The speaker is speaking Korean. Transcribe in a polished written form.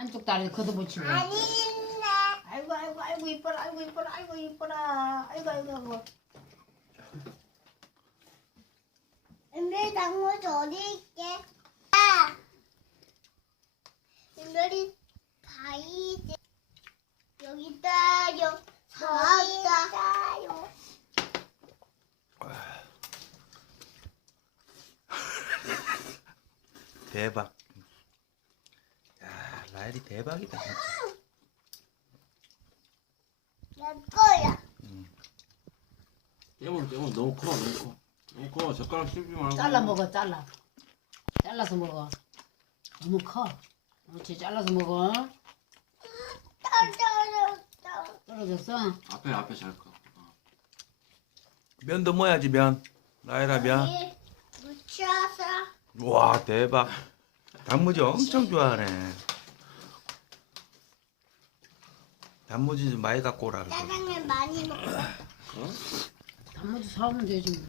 한쪽 다리 걷어붙이고. 아닌데. 아이고 아이고 아이고 이뻐라 아이고 이뻐라 아이고 이뻐라 아이고 아이고 아이고. 은별이 장모지 어디 있게? 아! 은별이 다이지. 여기 있다요. 있다요. 대박. 야, 라엘이 대박이다. 진짜. 내 거야. 깨물 너무 커 너무 커 젓가락 씹지 말고 잘라 먹어 잘라. 잘라서 먹어. 너무 커. 그렇지 잘라서 먹어. 떨어졌어. 떨어졌어. 앞에 잘 커. 면도 뭐야지 면. 라엘아 면. 여기 묻혀서. 와 대박. 단무지 엄청 좋아하네. 단무지 좀 많이 갖고 오라 그래. 짜장면 많이 먹어. 단무지 사오면 되지 뭐.